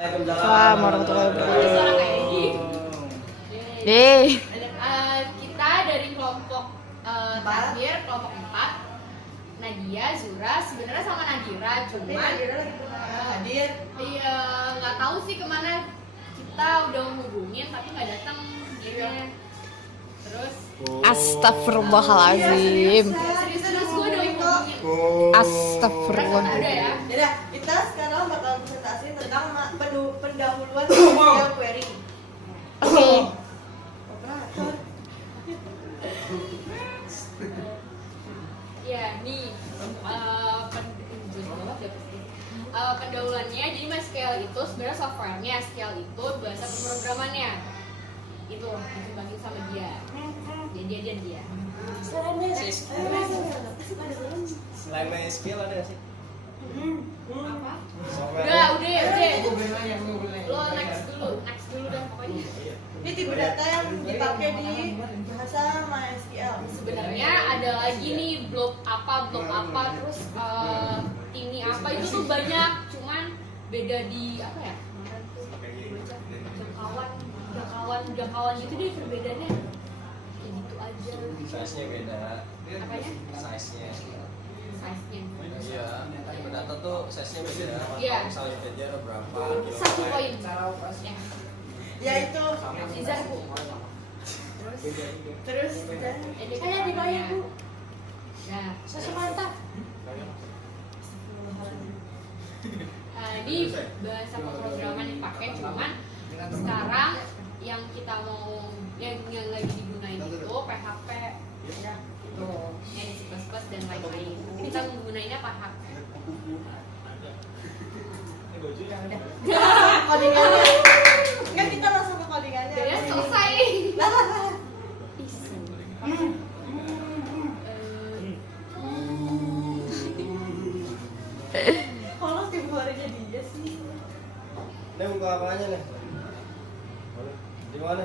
Assalamualaikum warahmatullahi wabarakatuh. Kita dari kelompok terakhir, kelompok 4, Nadia, Zura, sebenarnya sama Nadira, cuman hadir. Iya, nggak tahu sih kemana. Kita udah menghubungin tapi nggak datang dia. Terus Astagfirullahaladzim. serius gue udah menghubungin. Astagfirullah. Udah ya. Yaudah, kita sekarang bakal presentasi tentang pendahuluan SQL query. Oke. Operator. Ya, nih pendahuluannya. Jadi MySQL itu sebenarnya softwarenya, SQL itu bahasa pemrogramannya. Itu dikembangin sama dia. Jadi dia. Selain MySQL ada nggak sih? Apa? Software. Udah. Lo next dulu dah pokoknya. Ini tipe data yang dipakai di bahasa MySQL. Sebenarnya ada lagi nih blok apa, terus ini apa itu tuh banyak, cuman beda di apa ya? Kemarin tuh jangkauan gitu deh perbedaannya. Kayak gitu aja. Size-nya beda. Apanya? Size-nya. Size-nya. Iya. Tipe data tuh size-nya beda. Iya. Misalnya integer berapa? 1 poin. Ya. Ya itu. Izar Bu. Terus Saya dibayar Bu. Nah, sesuatu mantap. Ini bahasa pemrograman yang dipakai, cuman sekarang yang kita mau yang lagi digunain itu PHP ya, itu yang C++ dan lain-lain. Kita menggunainnya PHP. codingannya. Enggak, kita langsung ke codingannya. Ya selesai. Kalau tipe harinya dia sih. Ini buka apanya nih? Di mana?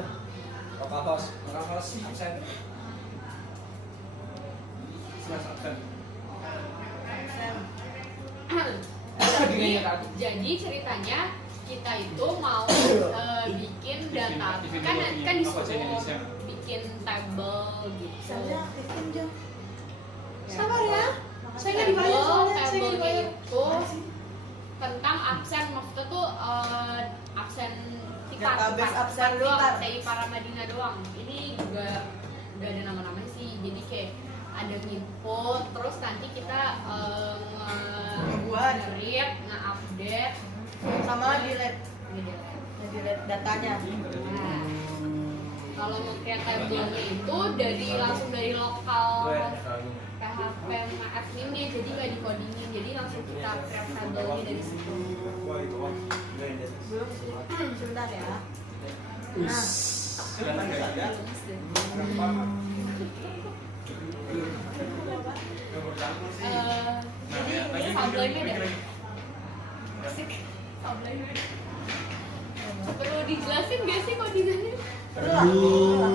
Lokal host absen. Jadi ceritanya kita itu mau bikin data, kan disuruh bikin tabel gitu. Saya aktifin jam. Sabar ya. Saya nggak dibayar soalnya. Saya nggak Tabelnya dibayar. itu tentang absen, maksudnya tuh absen Database absen doang, Tikar. TI Paramadina doang. Ini juga udah ada nama-namanya sih. Jadi kayak ada input, terus nanti kita Ngebuat. nge-read, nge-update, Sama delete nge-delete. datanya. Nah, kalau mau create tabelnya itu langsung dari lokal PHP adminnya, jadi nggak di codingin, jadi langsung kita create tabelnya dari situ. Belum sih. Sebentar ya. Nah, Jadi ini Sublime deh. Asik. Sublime. Perlu dijelasin nggak sih codingannya? perlu lah.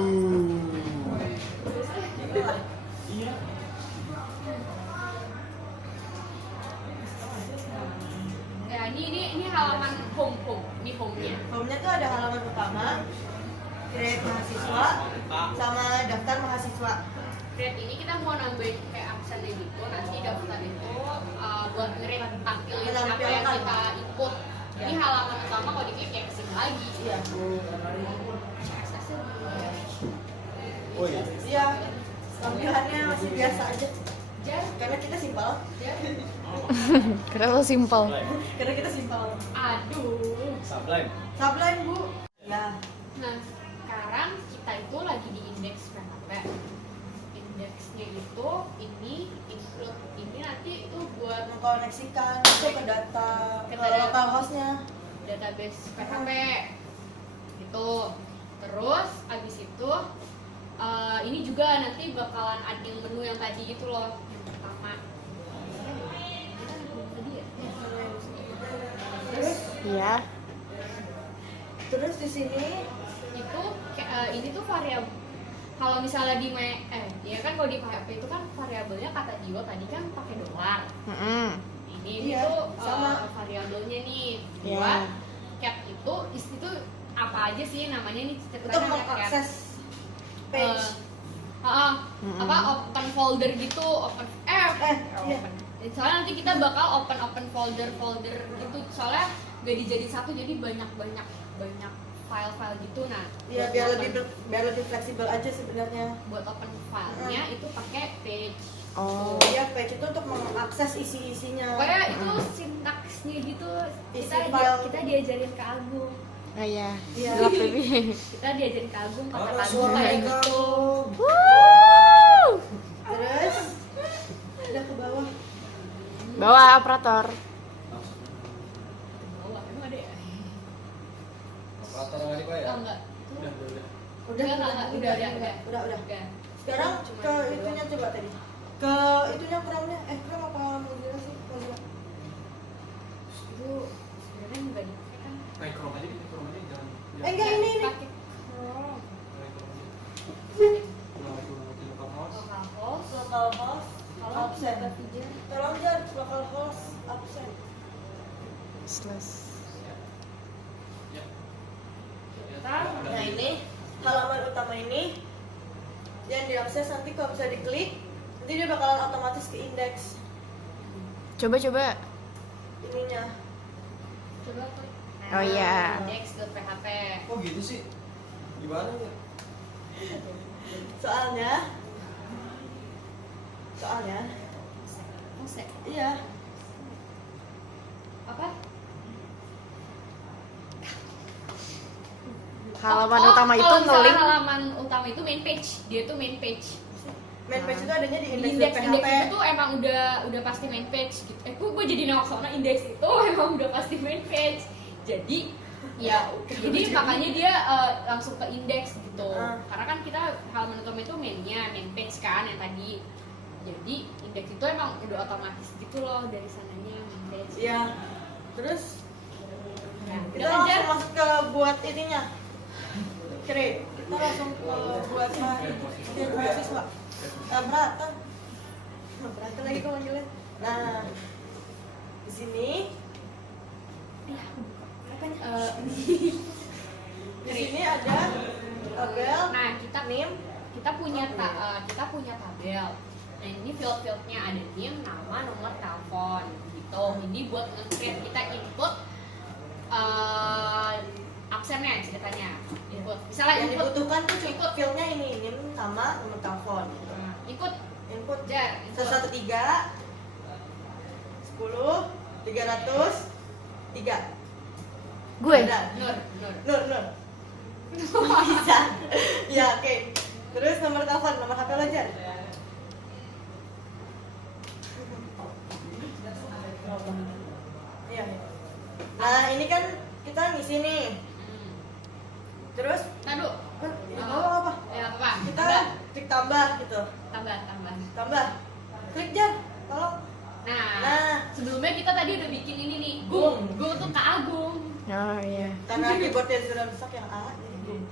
Ya ini halaman home. Ini home-nya. Home-nya tuh ada halaman utama, create mahasiswa, sama daftar mahasiswa. Create ini kita mau nambahin kayak absennya gitu. Nanti daftar itu buat nge-read, tampilin apa yang kita input. Ini halaman utama, kalau diklik kayak kesini lagi. Iya. Oh iya. Iya. Tampilannya masih biasa aja. Jar, Karena kita simpel. Karena lo simpel. Karena kita simpel. aduh. Sublime. Sublime, Bu. Nah, Nah, sekarang kita itu lagi di indeks PHP. Indeksnya itu ini include ini nanti itu buat mengkoneksikan itu ke data ke local hostnya. database PHP gitu. Terus abis itu ini juga nanti bakalan ada yang menu yang tadi gitu loh, yang pertama. Kita belum tadi ya? Terus Iya. terus di sini Itu ini tuh variabel. Kalau misalnya ya kan kalau di PHP itu kan variabelnya kata Jiwa tadi kan pakai dolar. Ini Iya, tuh sama. variabelnya nih Iya. buat cat itu apa aja sih namanya nih Untuk ceritanya ada cat. mengakses page. Apa open folder gitu, iya. open. Soalnya nanti kita bakal open folder gitu, soalnya gak dijadiin satu, jadi banyak file gitu. Nah, Iya, buat biar lebih fleksibel aja sebenarnya. buat open filenya itu pakai page. Oh. Iya, page itu untuk mengakses isi-isinya. Pokoknya itu sintaksnya gitu. Isi Kita file. kita diajarin ke Agung. Oh iya. Iya. Gelap baby. Kita diajarin ke Agung Mana kata-kata suara kayak kamu? gitu. Woo! Terus udah ke bawah. Bawa operator. Bawah, emang ada ya? Operator nggak dibayar? Oh, enggak. Udah. Udah. Sekarang Cuma ke itu itunya coba tadi. Ke itunya Chrome-nya. Chrome apa Mozilla sih? Mozilla. Itu sebenarnya enggak dipakai kan. Pakai Chrome aja gitu, Chrome aja jangan. Enggak ini. Pakai Chrome. Localhost. Localhost Kalau absen. buka video. Tolong jangan localhost absen. Slash. Nah ini halaman utama ini yang diakses nanti kalau bisa diklik nanti dia bakalan otomatis ke indeks Coba. ininya. Coba klik. Oh, iya. Index.php. Kok gitu sih? Gimana ya? Soalnya Mose. iya Apa? Halaman utama itu kalau misalnya nge-link. halaman utama itu main page. Dia tuh main page. main page itu adanya di Di indeks indeks PHP. itu emang udah pasti main page gitu. Gue jadi nawak soalnya indeks itu emang udah pasti main page. Jadi ya jadi makanya dia langsung ke indeks gitu. Karena kan kita halaman utama itu main page kan yang tadi. Jadi indeks itu emang udah otomatis gitu loh dari sananya main page. Iya. Terus Nah, kita udah langsung aja. masuk ke buat ininya. Kita langsung ke buat mahasiswa. Beratan lagi kok manggilnya. Nah, di sini di sini ada tabel. Nah, NIM. kita punya tabel. Nah, ini field-fieldnya ada NIM, nama, nomor telepon gitu. Ini buat nge-create kita input absennya ceritanya. Input. Misalnya Yang input dibutuhkan tuh cukup fieldnya ini NIM sama nomor telepon. input Input jar. 113 10 300 3. Gue. Ada. Nur. Nur. Bisa. Ya, oke. Terus nomor telepon, nomor HP lo aja. Iya. Nah, ini kan kita ngisi nih. Terus Tadu. ya apa? Ya apa? Kita klik tambah gitu. tambah. Tambah. Klik jar. Tolong. Nah, sebelumnya kita tadi udah bikin ini nih. Gung tuh ke Agung. Oh iya. Karena keyboardnya sudah rusak yang A jadi Gung.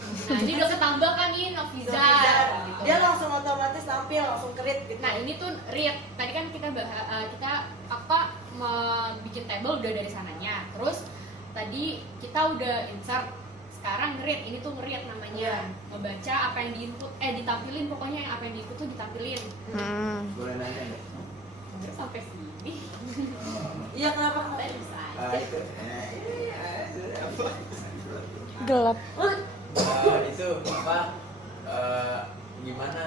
Nah, ini udah ketambah kan nih Novizar gitu. Dia langsung otomatis tampil, langsung kerit gitu. Nah, ini tuh read. Tadi kan kita bikin table udah dari sananya. Terus tadi kita udah insert. Sekarang read. Ini tuh read namanya. Ngebaca apa yang diinput, ditampilin pokoknya apa yang diinput tuh ditampilin. Boleh nanya nggak? Sampai sini. Iya, kenapa? Bisa Ah, aja. itu. Gelap. Itu apa gimana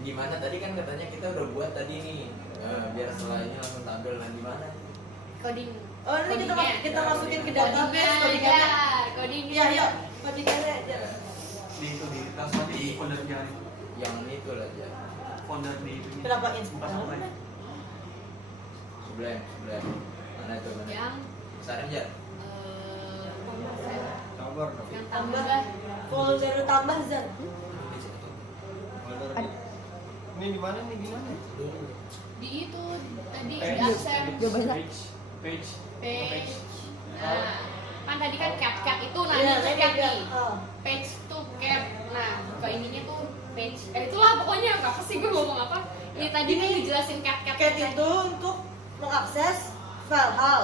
gimana tadi kan katanya kita udah buat tadi nih biar setelah ini langsung tampil. Nah gimana Coding. Oh, ini kita masukin ke database Codingnya. codingannya. Codingnya. Iya, codingannya aja. Di itu di langsung aja di folder jangan itu. yang itu lah aja Folder di itunya. Kenapa ins? Buka sama aja. sebelah mana itu mana Yang besar aja Kabar. yang Tambah. tambah. Folder tambah Zan. Ini di mana nih? Gimana? Di itu tadi di Page. absen. Page. Page. Nah, kan tadi kan cap itu nah Iya, ini cap nih. Oh. Page tuh cap. Nah, buka ininya tuh page. Itulah pokoknya apa sih gue ngomong apa? Ini tadi nih dijelasin cap Cat itu untuk mengakses file hal.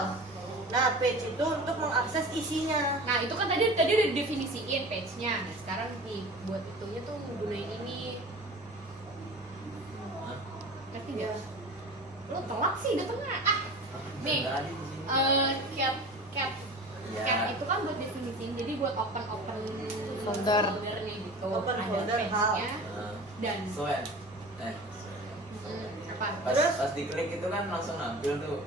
Nah, page itu untuk mengakses isinya. Nah itu kan tadi udah definisiin page-nya. Nah sekarang nih buat itunya tuh gunain ini. Ngerti Iya. gak? Lo telat sih datengnya. Nih, Tadi di sini. cat Ya. itu kan buat definisiin. Jadi buat open Folder. foldernya gitu. Open Ada folder, page-nya Nah, dan Suen. apa? Pas Terus? pas diklik itu kan langsung nampil tuh.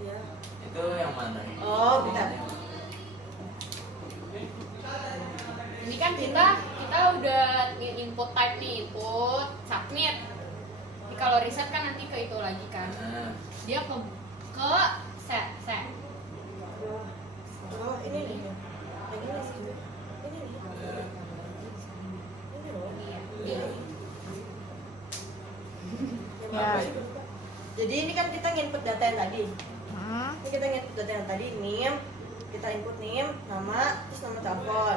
Iya. Itu yang mana? Oh, bentar. Ini kan kita udah input type nih, input submit. Ini kalau riset kan nanti ke itu lagi kan. Nah, Dia ke set. Oh, ini nih. Yang ini sih. Ini nih. Ini loh. Iya. Ini. Ya. Jadi ini kan kita nginput data yang tadi. Hmm. Ini kita nginput data yang tadi, name, kita input name, nama, terus nama telepon.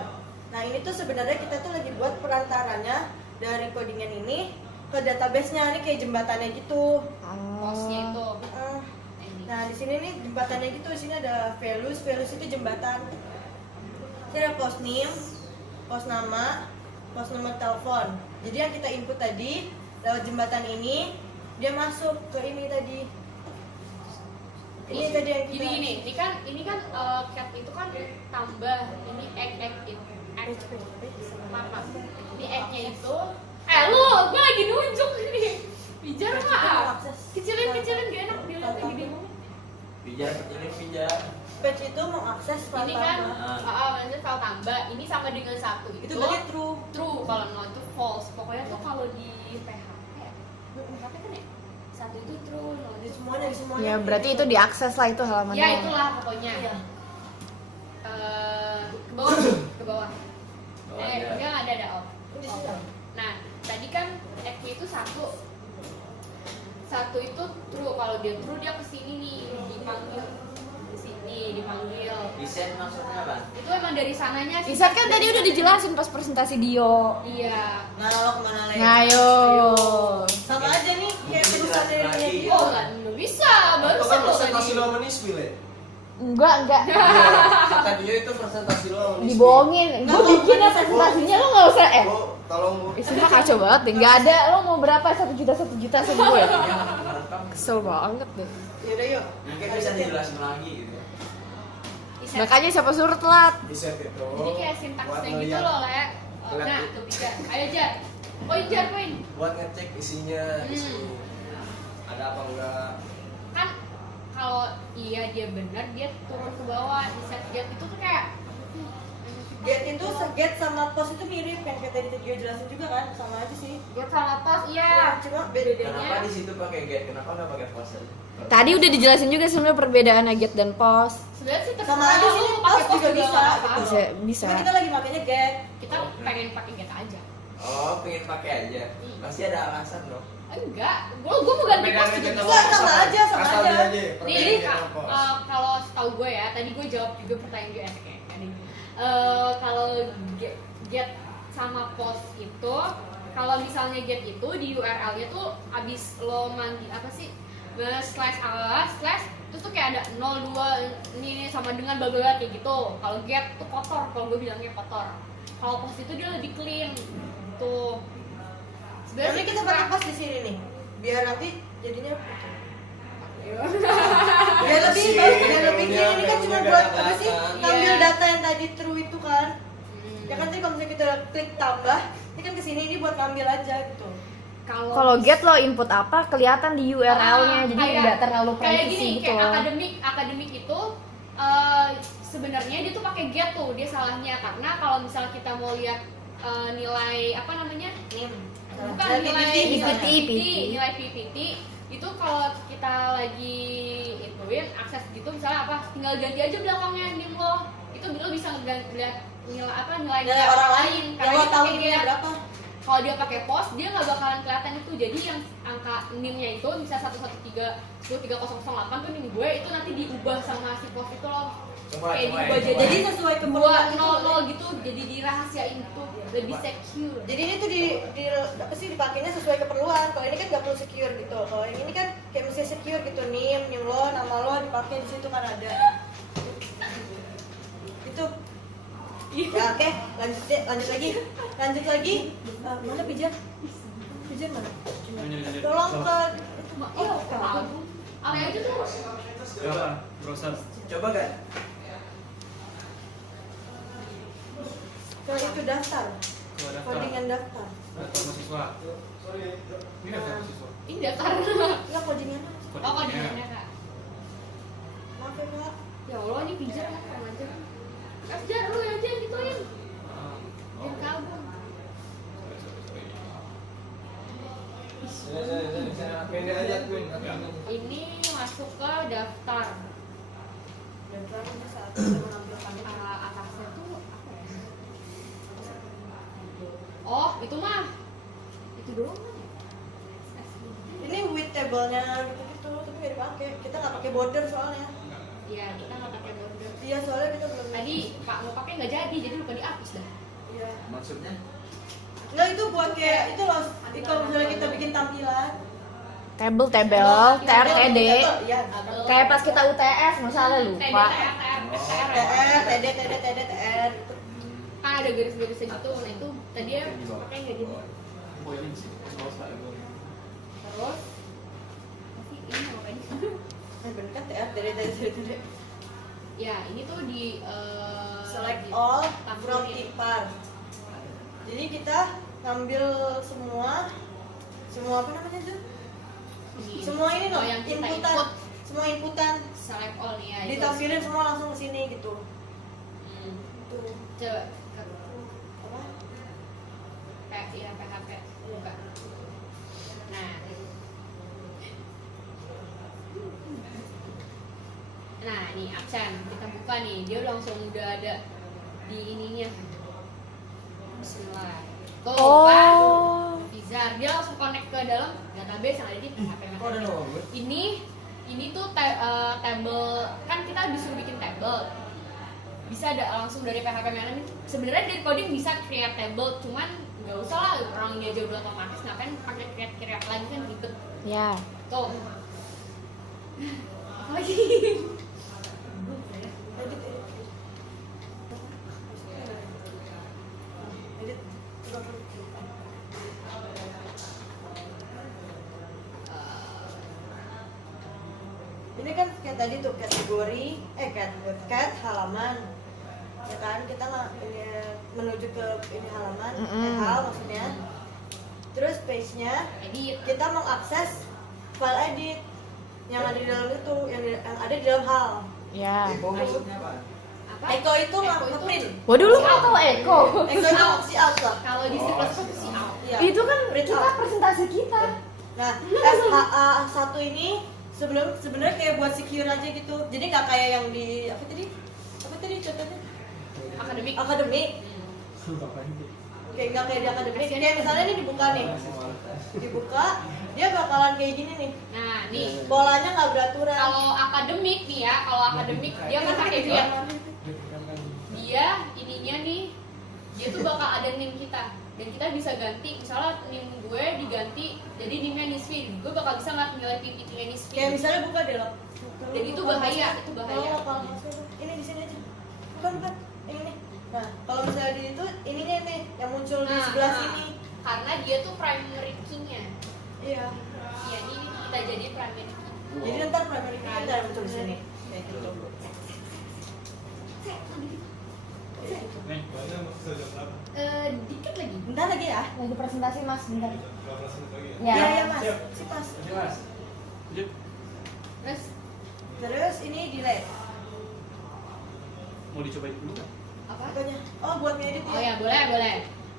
Nah ini tuh sebenarnya kita tuh lagi buat perantaranya dari codingan ini ke database-nya, ini kayak jembatannya gitu. Postnya itu. Uh, Ini. Nah di sini nih jembatannya gitu, di sini ada values itu jembatan. Ini ada post name, post nama telepon. Jadi yang kita input tadi lewat jembatan ini dia masuk ke ini tadi. Ini tadi yang kita. Ini kan cat itu kan tambah ini egg apa? Ini egg-nya itu. Gue lagi nunjuk ini. Pijar mah. Kecilin gak enak dilihatnya gede banget. pijar kecilin pijar. Page itu mengakses file Ini kan tambah. maksudnya file tambah. Ini sama dengan satu Itu berarti true. true, kalau nol itu false. Pokoknya tuh kalau di PHP kan ya satu itu true, nol Di itu semuanya, di semuanya. Ya berarti itu diakses lah itu halaman. ya itulah pokoknya. Iya. Ke bawah. Oh, ada. Dia nggak ada off. Di sini. Nah, tadi kan X-nya itu satu itu true. Kalau dia true dia kesini nih, dipanggil kesini, dipanggil. Reset maksudnya apa? Itu emang dari sananya sih. Isat kan tadi udah dijelasin pas presentasi Dio. Iya. Nah, lo kemana lagi? Ngayo. Sama aja nih, kayak Ini perusahaan jelasin dari lagi. dia. Oh kan, nggak bisa. Baru Itu kan satu presentasi tadi. lo sama Nisbil ya? Enggak. Kata dia itu presentasi lo sama Nisbil. Dibohongin. Gue Nggak, bikin nggak, presentasinya lo nggak usah Lo tolong Isinya kacau banget deh. Nggak ada. Lo mau berapa? 1 juta sama gue. Yang merekam. Kesel banget deh. Yaudah yuk. Mungkin bisa dijelasin lagi gitu. Isat. Makanya siapa suruh telat? riset itu. Jadi kayak buat sintaksnya gitu ngeliat- loh, Le. ngeliat Nah, itu. ketiga. Ayo, Jar. Poin. Buat ngecek isinya, isi ada apa enggak. Kan kalau iya dia benar, dia turun ke bawah. Di set get itu tuh kayak Get itu get sama post itu mirip yang kayak tadi Tio jelasin juga kan, sama aja sih. get sama pas, Ya, iya. cuma Kenapa di situ pakai get? Kenapa nggak pakai post aja? Tadi udah dijelasin juga sebenarnya perbedaannya get dan post. Sebenarnya sih sama terserah aja lu sih pakai post juga bisa. nggak apa-apa. Gitu. Bisa. Cuma kita lagi makanya get. Kita pengen pakai get aja. Oh, pengen pakai aja. Pasti ada alasan dong. Enggak, gua mau ganti post juga bisa. Enggak, sama aja, sama Asal aja. dia aja. Nih, perbedaan jadi get sama post. kalau setahu gue ya, tadi gue jawab juga pertanyaan gue kayak ada. Kalau get sama post itu, kalau misalnya get itu di URL-nya tuh abis lo manggil apa sih? Slash terus tuh kayak ada 02 ini sama dengan bla bla bla kayak gitu. Kalau get tuh kotor, kalau gue bilangnya kotor. Kalau post itu dia lebih clean. Tuh. Berarti Sebenarnya kita pakai post di sini nih. Biar nanti jadinya biar lebih clean. Ini kan cuma buat apa sih? Ngambil Iya. data yang tadi true itu kan. Ya kan tadi kalau misalnya kita klik tambah, ini kan kesini ini buat ngambil aja gitu. Kalau get lo input apa kelihatan di URL-nya, jadi kayak- nggak terlalu kayak privacy gini, gitu. kayak akademik itu sebenarnya dia tuh pakai get tuh, dia salahnya karena kalau misalnya kita mau lihat nilai apa namanya, bukan nilai PPT. nilai PPT itu kalau kita lagi ituin akses gitu misalnya apa, tinggal ganti aja belakangnya nim lo, itu lo bisa lihat nilai Dari orang lain, karena yang lo dia tahu pakai ini get. berapa. Kalau dia pakai post, dia nggak bakalan kelihatan itu. Jadi yang angka NIM-nya itu bisa 113.103.008 tuh NIM gue itu nanti diubah sama si post itu loh. Coba, Kayak coba, diubah coba. Jadi sesuai keperluan itu. 200 gitu, jadi dirahasiain tuh lebih secure. Jadi ini tuh di apa sih dipakainya sesuai keperluan. Kalau ini kan nggak perlu secure gitu. Kalau yang ini kan kayak mesti secure gitu, nim lo, nama lo dipakai di situ kan ada. gitu. Ya oke, lanjut lagi. Mana pijar? Pijar mana? Tolong ke Oh, album. Apa itu tuh? Coba, browser. Coba kan? ke itu daftar, Coba daftar. codingan daftar. Daftar mahasiswa. Ini daftar mahasiswa. Ini daftar. Enggak codingan. Oh, kodenya Kak. Maaf ya Kak. Ya Allah, ini pijar kan aja. Pijar lu aja gituin. Ah, Biar oh. kabur. Pendek aja Queen. Ini masuk ke daftar. Daftar ini saat kita menampilkan Atasnya tuh apa ya? Oh, itu mah. Itu doang kan ya? ini with table-nya gitu tapi nggak dipakai. Kita nggak pakai border soalnya. Iya, kita nggak pakai border. Iya soalnya kita belum. Tadi Pak mau pakai nggak jadi lupa dihapus dah. Iya. Maksudnya? Nggak itu buat kayak itu loh. Kalau misalnya kita bikin tampilan. Table, Oh, TRTD. Iya. Kayak pas kita UTS, masalah lupa. TR. Kan ada garis-garisnya gitu, nah itu tadi ya pakai nggak jadi. Oh, ini sih. Browser. Terus masih ini ngapain? Bener kan TD. Ya ini tuh di Select di- all tampilin. from tipar. Jadi kita ngambil semua apa namanya tuh? Semua ini Oh, loh, yang kita inputan. input. Semua inputan Select all nih ya. itu. ditampilin semua langsung ke sini gitu. Hmm. Tuh. Coba Apa? ya PHP buka. Nah ini absen kita buka nih, dia langsung udah ada di ininya. Bismillah. Tuh kan, Oh. Bizar, dia langsung connect ke dalam database yang ada di PHP. Kok ada nama gue? Ini tuh table, kan kita disuruh bikin table. Bisa ada langsung dari PHP Melon. Sebenarnya dari coding bisa create table, cuman nggak usah lah, orang ini aja udah otomatis, ngapain pakai create lagi kan ribet. Ya. Tuh. Apa lagi? Edit. Edit. Ini kan kayak tadi tuh kategori, cat halaman, ya kan kita nggak ini menuju ke ini halaman, hal maksudnya. Terus page-nya Edit. kita mengakses file edit yang ada di dalam itu, yang ada di dalam hal. Ya. Echo maksudnya apa? Apa? Echo itu Echo nge-print. Waduh, lu nggak tahu Eko? Echo itu si out lah. Kalau di C++ itu si out. Iya. Itu kan Print kita out. presentasi kita. Nah, SHA 1 ini sebenarnya kayak buat secure aja gitu. Jadi nggak kayak yang di apa tadi contohnya Akademik. akademik. Kayak nggak kayak di akademik. Kayak misalnya ini dibuka nih, dibuka dia bakalan kayak gini nih. Nah, nih. Bolanya nggak beraturan. Kalau akademik nih ya, kalau akademik dia kan pakai dia ininya nih, dia tuh bakal ada name kita dan kita bisa ganti, misalnya name gue diganti jadi name-nya Nisfi, gue bakal bisa nggak nilai PPT-nya Nisfi. Kayak misalnya buka deh loh. Dan itu bahaya, itu bahaya. Kalau ini di sini aja. Bukan ini nih. Nah, kalau misalnya di itu ininya nih yang muncul di sebelah sini. Karena dia tuh primary key-nya. Iya. Iya, ini kita jadi primary key. Jadi ntar primary key kita muncul di sini. Kayak gitu. Nih. Dikit lagi. Bentar lagi ya. Lagi presentasi Mas, bentar. Iya, Ya. iya Mas. Si Mas. Jelas. Lanjut. Terus Terus ini delete. Mau dicobain dulu nggak? apa? Apanya? Oh, buat ngedit Oh ya, boleh, boleh.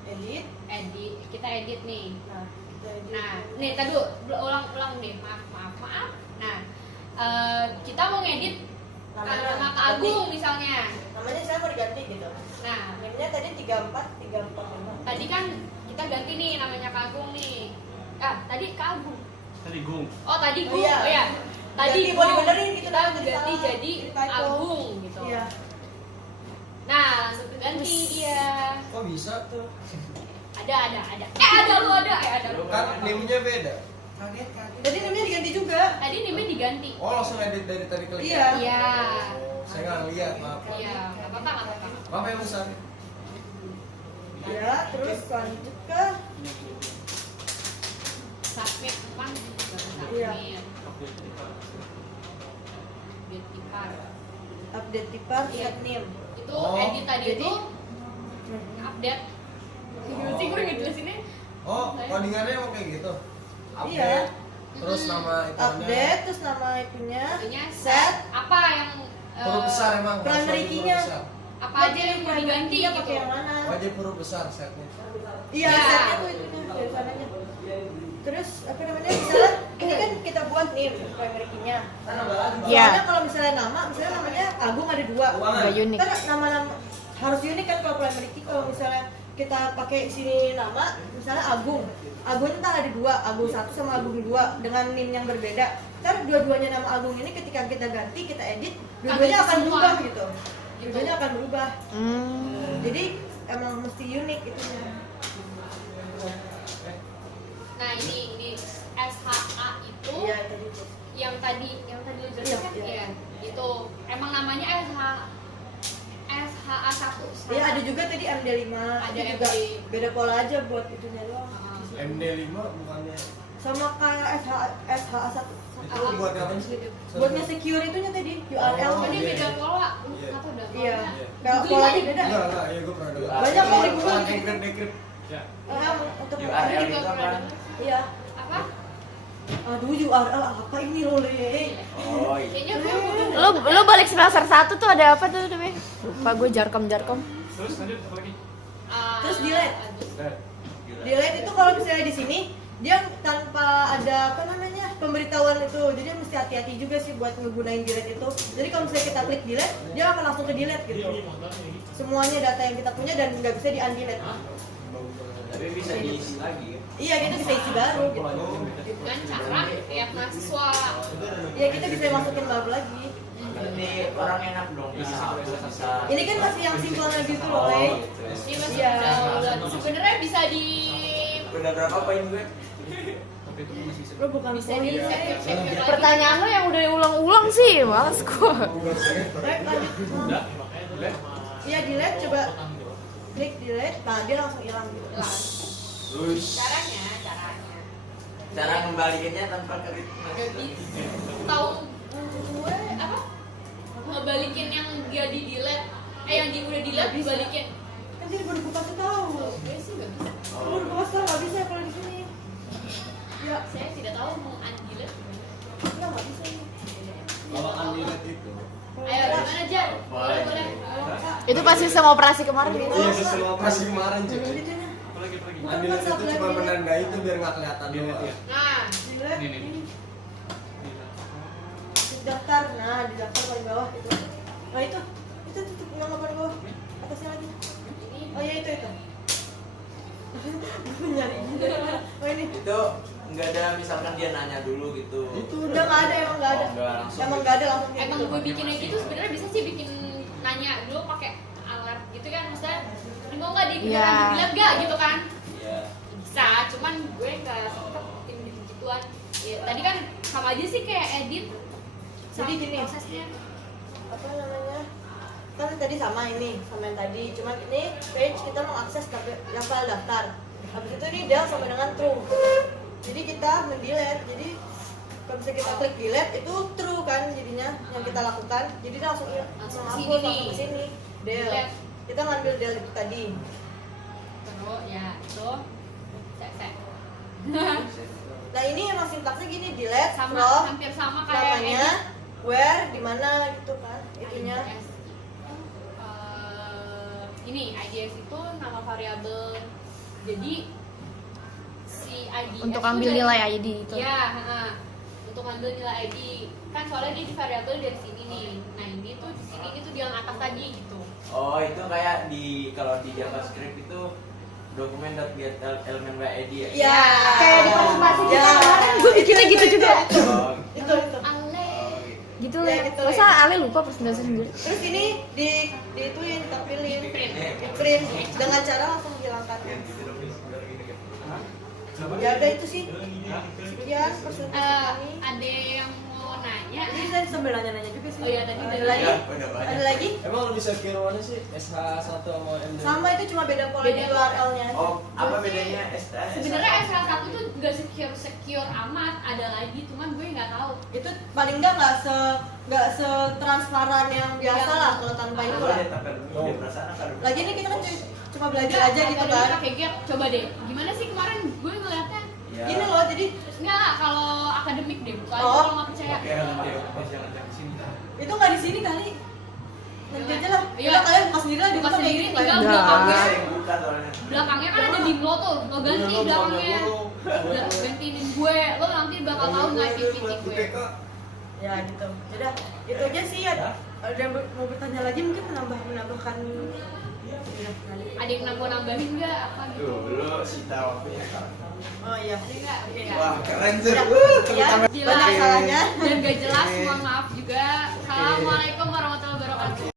Edit. Edit, kita edit nih. Nah, kita edit. Nah, nih tadi ulang deh, maaf. Nah, kita mau ngedit nama Kak Agung misalnya. Namanya saya mau diganti gitu. Nah, Namanya tadi 345. tadi kan kita ganti nih namanya Kak Agung nih. Tadi Kak Agung. Tadi Gung. Oh, tadi Oh, Gung. iya. Oh ya. Tadi Ganti, mau Gung. dibenerin gitu, Kita jadi ganti salah. jadi Jadi typo. Agung gitu. Iya. Nah, langsung ganti dia. Kok bisa tuh? Ada. Ada lu ada. Ada lu. Kan name-nya beda. Kaget. Jadi namanya diganti juga. Tadi namanya diganti. Oh, langsung edit dari tadi klik. Iya. Iya. Oh, saya nggak lihat, maaf. Iya, nggak apa-apa. Maaf ya besar. Ya, terus lanjut ke Submit kan baru Iya. submit. Get update tipar Iya. set name. itu Oh, edit tadi jadi- itu update. Gimana sih gue ngejelasinnya? Oh, codingannya emang kayak gitu. Iya. Terus nama itunya. Update terus nama itunya Intinya set apa yang Huruf besar emang. primary harus wajib key-nya. huruf besar. apa aja yang mau diganti dia gitu. pakai yang mana? Wajib huruf besar setnya. Iya, Iya. setnya tuh itunya dari sananya. Terus apa namanya? Misalnya ini kan kita buat nih primary key-nya. Iya. Soalnya kalau misalnya nama, misalnya namanya Agung ada 2. Nggak unik. Kan nama-nama harus unik kan kalau primary key. Kalau misalnya kita pakai sini nama, misalnya Agung. Agung entah ada 2, Agung 1 sama Agung 2 dengan NIM yang berbeda. Ntar dua-duanya nama Agung ini ketika kita ganti, kita edit, dua-duanya akan semua. berubah gitu. Dua-duanya akan berubah. Jadi emang mesti unik itunya. Nah ini SHA itu Iya tadi. yang tadi lo jelasin kan? Iya. Iya. Itu emang namanya SHA 1. Iya ada juga tadi MD5. Ada Itu juga MD. beda pola aja buat itunya doang. MD5 bukannya Sama kayak SHA1. itu buat apa sih? Buat nge-secure itunya tadi URL Oh, kan dia Iya. beda pola. Iya. Atau udah Iya. polanya? Kalau Googling polanya aja. beda. Enggak, ya gue pernah dengar. Banyak kok di Google. Decrypt. Untuk URL Juga itu pernah apa? dengar. Iya. Apa? Aduh URL apa ini loh Le? Oh iya. Kayaknya gue udah Lu balik semester 1 tuh ada apa tuh namanya? Lupa gue jarkom. Terus lanjut apa lagi? Terus delete. Nah, Delete itu kalau misalnya di sini dia tanpa ada apa namanya pemberitahuan itu, jadi mesti hati-hati juga sih buat ngegunain delete itu. Jadi kalau misalnya kita klik delete, dia akan langsung ke delete gitu. Semuanya data yang kita punya dan nggak bisa di undelete. Tapi bisa diisi lagi kan? Iya kita bisa isi baru gitu. dengan cara kayak mahasiswa. Iya kita bisa masukin baru lagi. Berarti orang enak dong bisa bisa. Ini kan masih yang simpelnya gitu loh, Le. gitu. Ini masih Iya. udah sebenarnya bisa di Udah berapa poin gue? Lo bukan bisa poin, di Le. check lagi. Pertanyaan lo yang udah diulang-ulang sih, males gue. Baik, lanjut. Iya delete, coba klik delete, nah dia langsung hilang gitu. Terus Caranya cara kembaliinnya tanpa kredit. gak bisa. Tahu gue apa? Ngebalikin yang dia di delete, yang di udah delete dibalikin. Kan dia baru buka tuh tahu. Gue sih gak bisa. Baru buka tuh nggak bisa kalau di sini. Ya, Saya tidak tahu mau undelete. ya nggak bisa. kalau undelete itu. Ayo gimana Jar? Boleh. Itu pas sistem operasi kemarin ya? Iya, sistem operasi kemarin cuy. Itunya. Undelete itu cuma menandai itu biar nggak kelihatan doang. Nah, Delete. Ini. Daftar, nah di daftar paling bawah itu. Nah itu nama paling bawah. Atasnya lagi. ini Oh iya itu. Gue nyari. Oh ini. Itu nggak ada misalkan dia nanya dulu gitu. Itu Udah nggak ada, emang nggak ada. Oh, nggak, langsung Emang gitu. nggak ada langsung kayak emang gitu. gue bikinnya gitu sebenarnya bisa sih bikin nanya dulu pakai alert gitu kan, maksudnya ini mau nggak di Iya. delete gak gitu kan, Iya. bisa, cuman gue nggak sempet bikin gitu gituan ya, tadi kan sama aja sih kayak edit Jadi sama gini. prosesnya. Apa namanya? Kan tadi sama ini, sama yang tadi. Cuman ini page kita mengakses daftar daftar. Habis itu ini del sampai dengan true. Jadi kita mendelete. Jadi kalau bisa kita klik delete itu true kan jadinya yang kita lakukan. Jadi dia langsung Langsung ke hapus, sini langsung nih. ke sini. Del. Delete. Kita ngambil del itu tadi. Terus ya itu set Nah ini emang sintaksnya gini delete sama from hampir sama kayak namanya where di mana gitu kan itunya. IDS. Ini IDS itu nama variabel, jadi si IDS Untuk itu ambil dari- nilai ID itu. ya untuk ambil nilai ID kan soalnya dia di variabel dari sini nih, nah ini tuh di sini itu di yang atas tadi gitu. Oh itu kayak di kalau di JavaScript itu dokumen.get elemen WID ya? Ya. Kayak di presentasi kita Ya. kemarin, gue bikinnya gitu juga. Oh, Itu. Ale Gitu Ya, lah. gitu, Masa Ale lupa presentasi sendiri? Terus ini dituin ditampilin print. di print dengan cara langsung menghilangkan. Ya udah itu sih. Sekian persen kami. Ada yang mau nanya? Ini saya sambil nanya-nanya juga sih. Oh iya, tadi ada udah lagi? Ya, udah banyak. Ada lagi? Emang lebih secure mana sih? SH1 sama MD? Sama itu cuma beda pola Beda. URL-nya. Oh, apa bedanya STS? Sebenarnya SH1 tuh nggak secure amat, ada lagi, cuman gue nggak tahu. Itu paling nggak setransparan yang biasa lah kalau tanpa itu lah. Lagi ini kita kan cuma belajar aja gitu Tadi kan. pakai gap, coba deh. Gimana sih kemarin gue ngeliatnya? Ya. Ini loh, jadi Enggak lah, kalau akademik deh, bukan Oh. kalau nggak percaya. Oke, nanti jangan di sini. itu nggak di sini kali. Nanti aja lah. Iya. Udah kalian buka sendiri lah di Buka rumah kayak sendiri, gini. tinggal Pak. belakangnya. Saya yang buka soalnya. Belakangnya kan ada Dimlo tuh, lo ganti belakangnya. Gantiin gue, lo nanti bakal tahu nggak activity gue. Ya gitu. Udah, itu aja sih. Ada yang mau bertanya lagi mungkin menambahkan. Iya, kali. Ada yang mau nambahin nggak apa gitu? Tuh, lu sita waktunya. Oh iya. Ada nggak? Oke ya. Wah, keren sih. Ya, Jelas banyak salahnya. dan gak jelas, mohon maaf juga. Assalamualaikum warahmatullahi wabarakatuh.